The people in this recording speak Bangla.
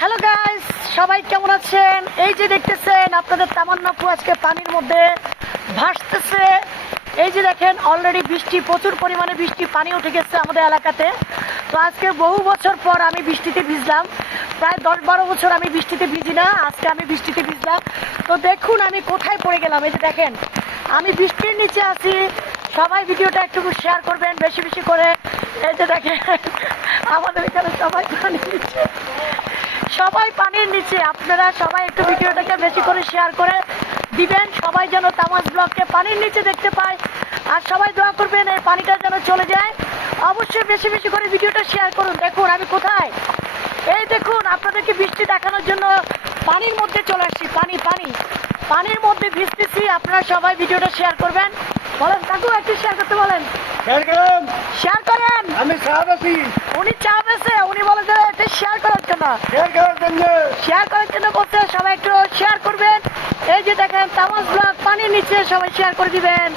হ্যালো গাইস, সবাই কেমন আছেন? এই যে দেখতেছেন আপনাদের তামান্না আপু আজকে পানির মধ্যে ভাসতেছে। এই যে দেখেন অলরেডি বৃষ্টি, প্রচুর পরিমাণে বৃষ্টি, পানি উঠে গেছে আমাদের এলাকাতে। তো আজকে বহু বছর পর আমি বৃষ্টিতে ভিজলাম, প্রায় 10-12 বছর আমি বৃষ্টিতে ভিজি না, আজকে আমি বৃষ্টিতে ভিজলাম। তো দেখুন আমি কোথায় পড়ে গেলাম। এই যে দেখেন আমি বৃষ্টির নিচে আছি। সবাই ভিডিওটা একটু শেয়ার করবেন বেশি বেশি করে। এই যে দেখেন আমাদের এখানে সবাই পানির নিচে, সবাই পানির নিচে। আপনারা সবাই একটু ভিডিওটাকে বেশি করে শেয়ার করে দিবেন, সবাই যেন তামাজ ব্লগকে পানির নিচে দেখতে পায়। আর সবাই দোয়া করবেন এই পানিটা যেন চলে যায়। অবশ্যই বেশি বেশি করে ভিডিওটা শেয়ার করুন। দেখুন আমি কোথায়, এই দেখুন আপনাদেরকে বৃষ্টি দেখানোর জন্য পানির মধ্যে চলে আসছি। পানির মধ্যে ভিজতেছি। আপনারা সবাই ভিডিওটা শেয়ার করবেন। বলেন কাকু, একটু শেয়ার করতে বলেন। শেয়ার করেন। আমি চা বেশি উনি চা বেছে, উনি বলে যে এটা শেয়ার করার জন্য বলছে। সবাই একটু শেয়ার করবেন। এই যে দেখেন তামাজ ব্লগ পানির নিচে, সবাই শেয়ার করে দিবেন।